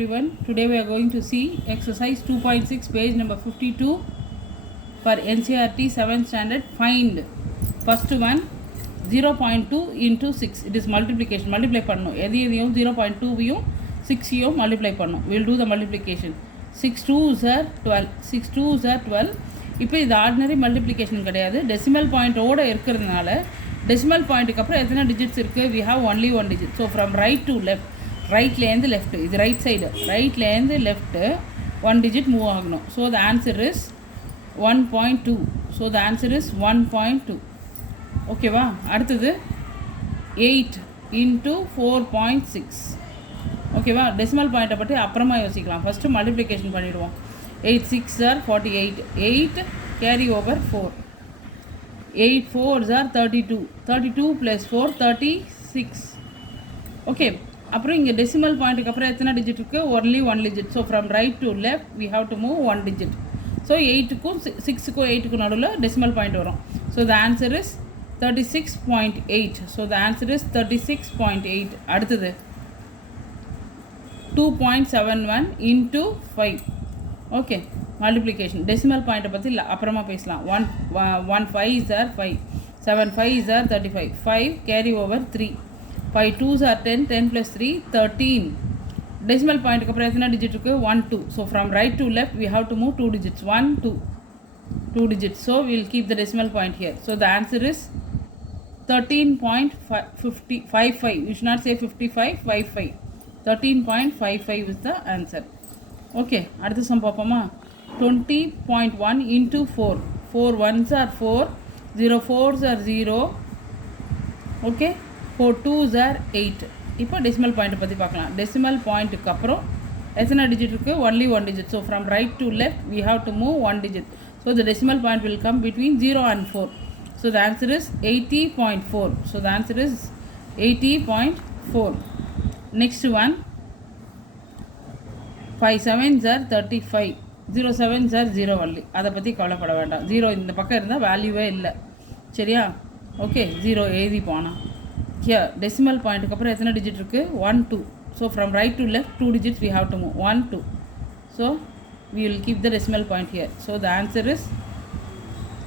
everyone. Today we are going to see exercise 2.6 page number 52 for NCERT 7th standard. Find first one 0.2 into 6. It is multiplication. Multiply பண்ணணும். எதையும் 0.2 வையும் 6 multiply பண்ணணும். We will do the multiplication. 6 2s are 12. 6 2s are 12. இப்போ இது ordinary multiplication கிடையாது. Decimal பாயிண்டோடு இருக்கிறதுனால decimal பாயிண்ட்டுக்கு அப்புறம் எத்தனை டிஜிட்ஸ் இருக்குது? We have only one digit. So from right to left, ரைட்லேருந்து லெஃப்ட், இது ரைட் சைடு, ரைட்லேருந்து லெஃப்ட்டு ஒன் டிஜிட் மூவ் ஆகணும். So the answer is 1.2. So the answer is 1.2. ஓகேவா? அடுத்தது 8 into 4.6. ஓகேவா? டெசிமல் பாயிண்ட்டை பற்றி அப்புறமா யோசிக்கலாம். ஃபஸ்ட்டு மல்டிப்ளிகேஷன் பண்ணிவிடுவோம். 8 6 are 48. 8 carry over 4. 8 4s are 32. 32 plus 4 36. Okay, அப்புறம் இங்கே டெசிமல் பாயிண்ட்டுக்கு அப்புறம் எத்தனை டிஜிட் இருக்குது? Only one digit. So from right to left we have to move one digit. So 8க்கும் 6க்கும் 8க்கும் நடுவில் டெசிமல் பாயிண்ட் வரும். So the answer is 36.8. So the answer is 36.8. அடுத்தது 2.71 into 5. Okay, multiplication. டெசிமல் பாயிண்ட்டை பற்றி அப்புறமா பேசலாம். 1 5s are 5. 7 5s are 35. 5 carry over 3. 5 2s are 10. 10 plus 3 13. Decimal பாயிண்ட்டுக்கு அப்புறம் எத்தனை டிஜிட் இருக்குது? 1 2. So from right to left we have to move 2 digits. 1 2 2 digits. So will keep the decimal point here. So the answer is 13.55. You should not say 55, 55. 13.55 is the answer. Okay, அடுத்த sum பார்ப்போமா? 20.1 into 4. 4 1s are 4. 0 4s are 0. Okay, 4 2s are 8. இப்போ decimal பாயிண்ட்டை பற்றி பார்க்கலாம். Decimal பாயிண்ட்டுக்கு அப்புறம் எத்தனை digit இருக்குது? Only one digit. So from right to left we have to move one digit. So the decimal point will come between 0 and 4. So the answer is 80.4. So the answer is 80.4. Next one 5 7s are 35. 0 7s are 0 only. அதை பற்றி கவலைப்பட வேண்டாம். 0 இந்த பக்கம் இருந்தால் வேல்யூவே இல்லை. சரியா? Okay, 0 எழுதி போனால் ஹியர் டெசிமல் பாயிண்ட்டுக்கு அப்புறம் எத்தனை டிஜிட் இருக்குது? 1 2. So from right to left 2 digits we have to move. 1 2. So we will keep the decimal point here. So the answer is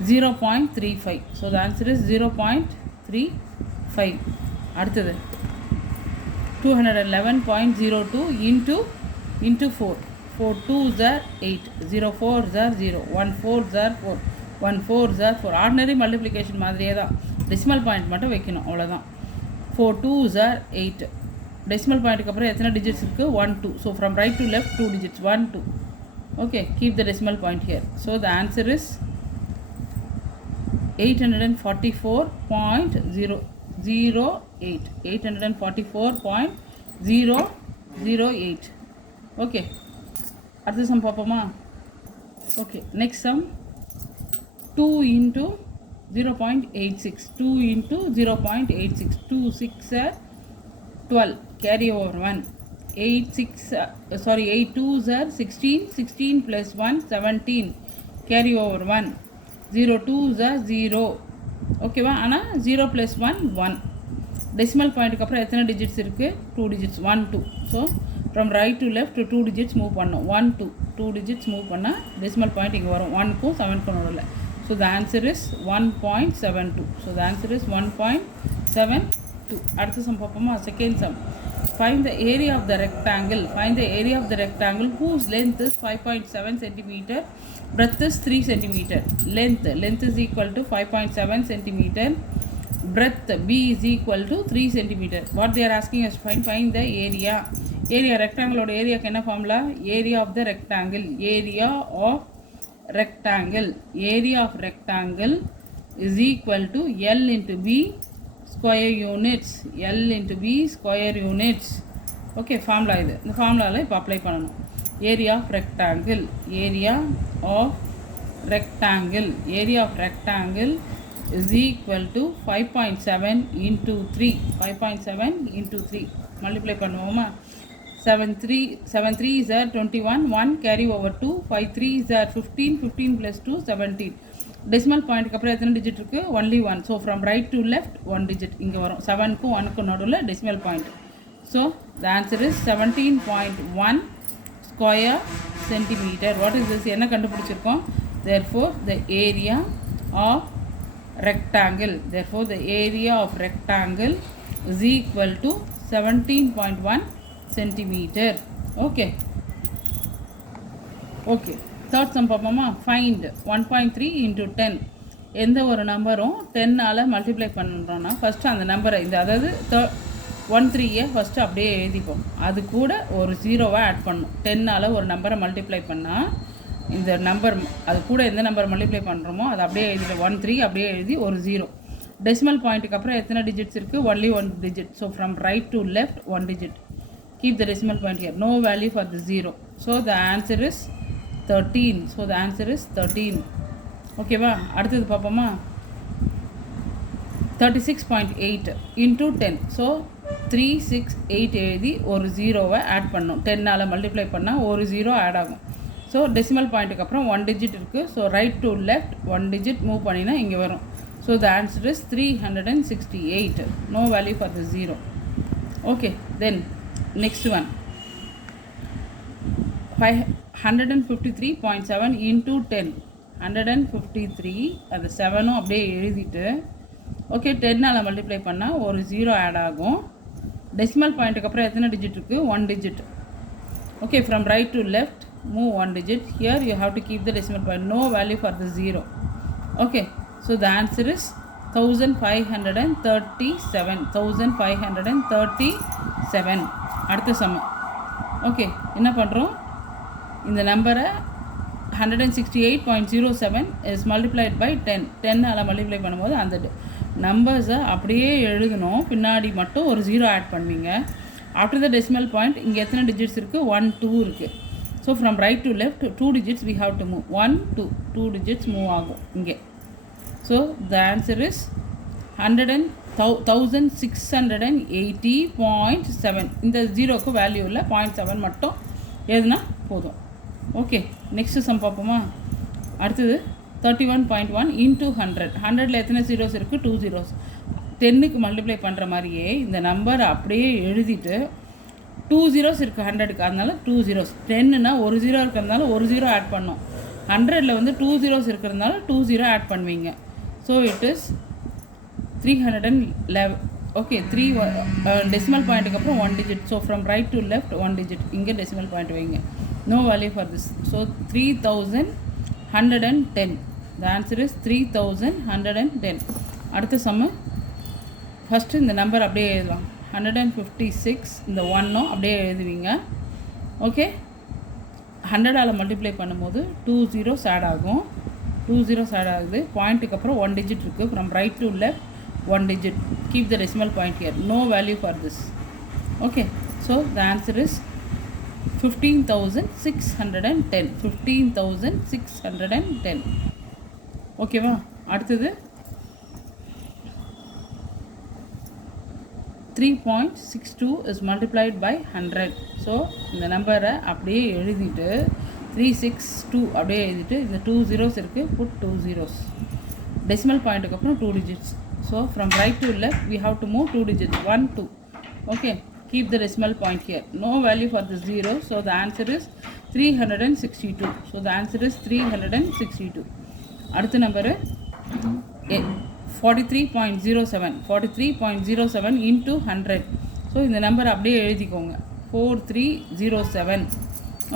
0.35. So the answer is 0.35. அடுத்தது 211.02 into 4. 4 2s are 8. 0 4s are 0. 1 4s are 4. 1 4s are 4. Ordinary multiplication மாதிரியே தான், decimal point மட்டும் வைக்கணும், அவ்வளோதான். 4 2s are 8. Decimal பாயிண்ட்டுக்கு அப்புறம் எத்தனை digits இருக்குது? 1 2. So from right to left 2 digits. 1 2. Okay, keep the decimal point here. So the answer is 844.008. 844.008. Okay, அடுத்த சம் பார்ப்போமா? Okay, next sum 2 into 0.86. 2 into 0.86. 2 6 are 12. Carry over 1. 8 2s are 16. 16 plus 1 17. Carry over 1. 0 2s are 0. ஓகேவா? ஆனால் 0 plus 1 1. Decimal பாயிண்ட்டுக்கு அப்புறம் எத்தனை digits இருக்குது? 2 digits. 1 2. So from right to left 2 digits move பண்ணோம். 1 2 2 digits move பண்ணால் டெசிமல் பாயிண்ட் இங்கே வரும். 1க்கும் 7க்கும் நடுவில். So the answer is 1.72. So the answer is 1.72. அடுத்த சம் பார்ப்போமா? Second sum. Find the area of the rectangle. Find the area of the rectangle whose length is 5.7 cm. Breadth is 3 cm. Length is equal to 5.7 cm. Breadth B is equal to 3 cm. What they are asking us to find the area. Area rectangle oda area ku enna formula? Area of the rectangle. Area of rectangle is equal to L into B square units. L into B square units. Okay, formula இது. இந்த ஃபார்முலாவில் இப்போ apply பண்ணணும். Area of rectangle is equal to 5.7 into 3. 5.7 into 3 multiply பண்ணுவோமா? 7 3s are 21. 1 carry over 2. 5 3s are 15. 15 plus 2 17. Decimal பாயிண்ட்டுக்கு அப்புறம் எத்தனை digit இருக்குது? Only 1. So from right to left 1 digit இங்கே வரும். 7க்கும் 1க்கும் நடுவில் decimal point. So the answer is 17.1 square centimeter. What is this? என்ன கண்டுபிடிச்சிருக்கோம்? Therefore the area of rectangle, therefore the area of rectangle is equal to 17.1 centimeter. Okay, okay. Third sum பார்ப்போமா? Find 1.3 into 10. எந்த ஒரு நம்பரும் 10ஆல் multiply பண்ணுறோன்னா first அந்த நம்பரை இந்த அதாவது 13 ஃபஸ்ட்டு அப்படியே எழுதிப்போம். அது கூட ஒரு ஜீரோவை ஆட் பண்ணணும். 10ஆல் ஒரு நம்பரை மல்டிப்ளை பண்ணால் இந்த நம்பர் அது கூட எந்த நம்பர் மல்டிப்ளை பண்ணுறோமோ அதை அப்படியே எழுதிட்டு 13 அப்படியே எழுதி ஒரு ஜீரோ. டெசிமல் பாயிண்ட்டுக்கு அப்புறம் எத்தனை டிஜிட்ஸ் இருக்குது? Only one digit. So from right to left one digit. Keep the decimal point here. No value for the zero. So the answer is 13. So the answer is 13. ஓகேவா? அடுத்தது பார்ப்போமா? 36.8 into 10. So 368 எழுதி ஒரு ஜீரோவை add பண்ணணும். 10ஆல் multiply பண்ணால் ஒரு zero add ஆகும். ஸோ டெசிமல் பாயிண்ட்டுக்கு அப்புறம் ஒன் டிஜிட் இருக்குது. So right to left one digit move பண்ணினா இங்கே வரும். So the answer is 368. No value for the zero. Okay, then next one 153.7 into 10. 153 அந்த 7ம் அப்படியே எழுதிட்டு ஓகே 10ஆல் மல்டிப்ளை பண்ணால் ஒரு ஜீரோ ஆட் ஆகும். டெசிமல் பாயிண்ட்டுக்கு அப்புறம் எத்தனை டிஜிட் இருக்குது? One digit. Okay, from right to left move one digit. Here you have to keep the decimal point. No value for the zero. Okay, so the answer is 1537. 1537. அடுத்த some. Okay, என்ன பண்ணுறோம்? இந்த நம்பரை 168.07 is multiplied by 10. 10ஆல் multiply பண்ணும்போது அந்த நம்பர்ஸை அப்படியே எழுதணும். பின்னாடி மட்டும் ஒரு ஜீரோ ஆட் பண்ணுவீங்க. ஆஃப்டர் த டெசிமல் பாயிண்ட் இங்கே எத்தனை டிஜிட்ஸ் இருக்குது? 1 2 இருக்குது. So from right to left 2 digits we have to move. 1 2 2 digits move ஆகும் இங்கே. So the answer is 1680.7. இந்த ஜீரோக்கு வேல்யூ இல்லை, 0.7 மட்டும் எதுனா போதும். ஓகே, நெக்ஸ்ட்டு சம் பார்ப்போமா? அடுத்தது 31.1 into 100. 100ல் எத்தனை ஜீரோஸ் இருக்குது? 2 ஜீரோஸ். 10க்கு மல்டிப்ளை பண்ணுற மாதிரியே இந்த நம்பரை அப்படியே எழுதிட்டு 2 ஜீரோஸ் இருக்குது 100க்கு, அதனால 2 ஜீரோஸ். 10னா ஒரு ஜீரோ இருக்கிறதுனால ஒரு ஜீரோ ஆட் பண்ணோம். 100ல் வந்து 2 ஜீரோஸ் இருக்கிறதுனால 2 ஜீரோ ஆட் பண்ணுவீங்க. So it is 311. Okay, 3 decimal பாயிண்ட்டுக்கு அப்புறம் one digit. So from right to left one digit. இங்கே டெசிமல் பாயிண்ட் வைங்க. No value for this. So 3110. The answer is 3110. அடுத்த சம்மு. ஃபஸ்ட்டு இந்த நம்பர் அப்படியே எழுதலாம். 156 இந்த 1ம் அப்படியே எழுதுவீங்க. ஓகே, 100ஆல் மல்டிப்ளை பண்ணும்போது 2 ஜீரோஸ் ஆட் ஆகும். 2 ஜீரோஸ் ஆட் ஆகுது. பாயிண்ட்டுக்கு அப்புறம் ஒன் டிஜிட் இருக்குது. From right to left one digit. Keep the decimal point here. No value for this. Okay, so the answer is 15,610. 15,610. ஓகேவா? அடுத்தது 3.62 is multiplied by 100. ஸோ இந்த நம்பரை அப்படியே எழுதிட்டு 362 அப்படியே எழுதிட்டு இந்த 2 ஜீரோஸ் இருக்குது. Put 2 zeros. டெசிமல் பாயிண்ட்டுக்கு அப்புறம் 2 digits. So from right to left we have to move 2 digits. 1 2. Okay, keep the decimal point here. No value for the zero. So the answer is 362. So the answer is 362. அடுத்த number 43.07. 43.07 into 100. So இந்த number அப்படியே எழுதிக்கோங்க. 4307.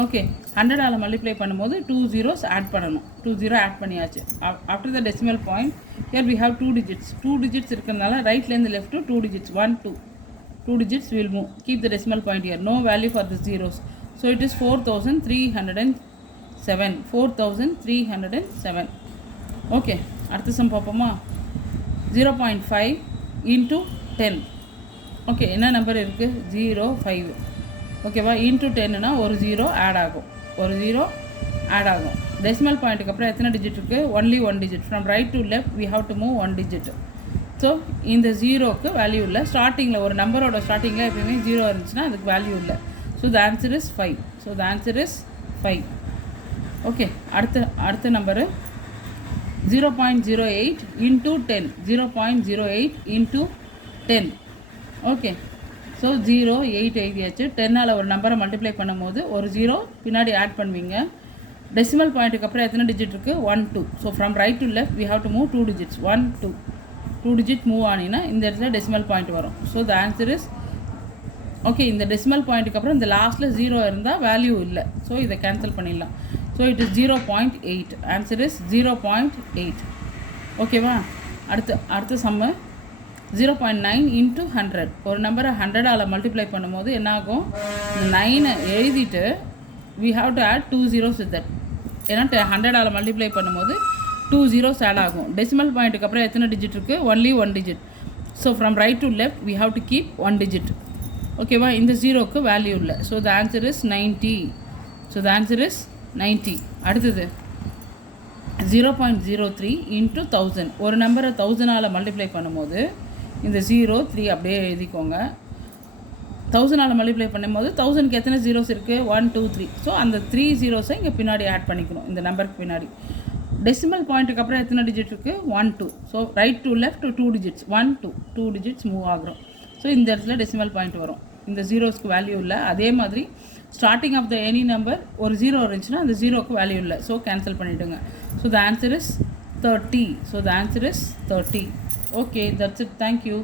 Okay, 100ஆல் multiply பண்ணும்போது 2 zeros add பண்ணணும். 2 zero add பண்ணியாச்சு. After the decimal point here we have 2 digits. 2 digits இருக்கிறதுனால ரைட்லேருந்து left 2 digits. 1 2. 2 digits will move. Keep the decimal point here. No value for the zeros. So it is 4307. 4307. Okay, அடுத்த sum பார்ப்போமா? 0.5 into 10. Okay, என்ன number இருக்குது? 05. ஓகேவா? Into 10னா ஒரு zero add ஆகும். ஒரு ஜீரோ ஆட் ஆகும். டெசிமல் பாயிண்ட்டுக்கு அப்புறம் எத்தனை டிஜிட் இருக்குது? Only one digit. From right to left we have to move one digit. So இந்த ஜீரோக்கு வேல்யூ இல்லை. ஸ்டார்டிங்கில் ஒரு நம்பரோட ஸ்டார்டிங்கில் எப்பயுமே ஜீரோ இருந்துச்சுன்னா அதுக்கு வேல்யூ இல்லை. So the answer is 5. So the answer is 5. Okay, அடுத்த number 0.08 into 10. 0.08 into 10. Okay, so 0 8 எழுதியாச்சு. 10ஆல் ஒரு நம்பரை மல்டிப்ளை பண்ணும்போது ஒரு 0 பின்னாடி ஆட் பண்ணுவீங்க. டெசிமல் பாயிண்ட்டுக்கு அப்புறம் எத்தனை டிஜிட் இருக்குது? 1 2. So from right to left we have to move 2 digits. 1 2 2 digit move ஆனினா இந்த இடத்துல டெசிமல் பாயிண்ட் வரும். So the answer is okay. இந்த டெசிமல் பாயிண்ட்டுக்கு அப்புறம் இந்த லாஸ்ட்டில் 0 இருந்தால் வேல்யூ இல்லை. ஸோ இதை கேன்சல் பண்ணிடலாம். So it is 0.8. Answer is 0.8. ஓகேவா? அடுத்த சம்மு 0.9 இன்ட்டு 100. ஒரு நம்பரை 100ஆல் மல்டிப்ளை பண்ணும்போது என்னாகும்? 9 எழுதிட்டு we have to add 2 zeros with that. ஏன்னா 100ஆல் மல்டிப்ளை பண்ணும்போது 2 zeros ஆட் ஆகும். டெசிமல் பாயிண்ட்டுக்கு அப்புறம் எத்தனை டிஜிட் இருக்குது? Only 1 digit. So from right to left we have to keep 1 digit. ஓகேவா? இந்த 0க்கு வேல்யூ இல்லை. So the answer is 90. So the answer is 90. அடுத்தது 0.03 இன்ட்டு 1000. ஒரு நம்பரை 1000ஆல் மல்டிப்ளை பண்ணும்போது இந்த 0 3 அப்படியே எழுதிக்கோங்க. 1000ஆல் மல்டிப்ளை பண்ணும்போது 1000க்கு எத்தனை ஜீரோஸ் இருக்குது? 1 2 3. ஸோ அந்த 3 ஜீரோஸை இங்கே பின்னாடி ஆட் பண்ணிக்கணும், இந்த நம்பருக்கு பின்னாடி. டெசிமல் பாயிண்ட்டுக்கு அப்புறம் எத்தனை டிஜிட் இருக்குது? 1 2. So right to left 2 digits. 1 2 2 digits move ஆகிறோம். ஸோ இந்த இடத்துல டெசிமல் பாயிண்ட் வரும். இந்த ஜீரோஸ்க்கு வேல்யூ இல்லை. அதே மாதிரி starting of the any number ஒரு 0 இருந்துச்சுன்னா அந்த 0க்கு வேல்யூ இல்லை. ஸோ கேன்சல் பண்ணிவிடுங்க. So the answer is 30. So the answer is 30. Okay, that's it. Thank you.